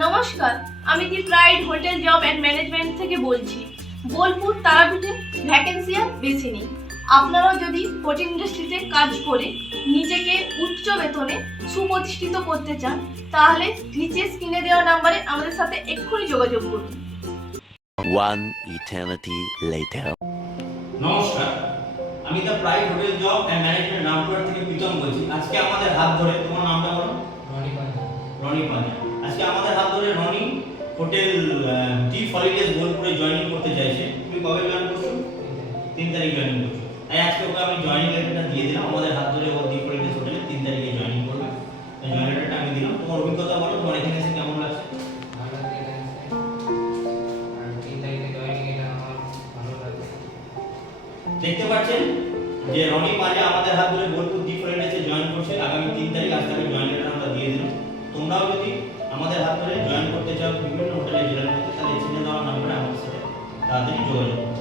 নমস্কার, আমি the pride hotel job and management থেকে বলছি। বোলপুর তারাপীঠে ভ্যাকেন্সি আর বেশি নেই। আপনারাও যদি হোটেল ইন্ডাস্ট্রিতে কাজ করে নিজেকে উচ্চ বেতনে সুপ্রতিষ্ঠিত করতে চান, তাহলে নিচে স্ক্রিনে দেওয়া নাম্বারে আমাদের সাথে এক্ষুনি যোগাযোগ করুন। One eternity later. নমস্কার, আমি the pride hotel job and management Rampurhat থেকে প্রীতম বলছি। আজকে আমাদের হাত ধরে, তোমার নামটা বলো? রনি পাঞ্জা। আজকে আমাদের হাত ধরে রনি হোটেল টি হলিডেজ বোলপুরে জয়েনিং করতে চাইছে। তুমি কবে জয়েন করছো? 3 তারিখ জয়েনিং করছো। তাই আজকে ওকে আমি জয়েনিং লেটারটা দিয়ে দিলাম। আমাদের হাত ধরে ও টি হলিডেজ হোটেলে 3 তারিখে জয়েনিং করবে। তাই জয়েনিং লেটারটা আমি দিলাম। তোমার অভিজ্ঞতা বলো, তোমার এখানে এসে কেমন লাগছে? ভালো লাগছে। আর 3 তারিখে জয়েনিং এটা আমার ভালো লাগছে। দেখতে পাচ্ছেন যে রনি পাঞ্জা আমাদের হাত ধরে বোলপুর টি হলিডেজে জয়েন করছে আগামী 3 তারিখ। আজ তাকে জয়েনিং লেটার আমরা দিয়ে দিলাম। তোমরাও যদি আমাদের হাত ধরে জয়েন করতে চাও বিভিন্ন হোটেলে জেলার মধ্যে, তাহলে স্ক্রিনে দেওয়া নম্বরে আমাদের সাথে তাড়াতাড়ি যোগাযোগ করো।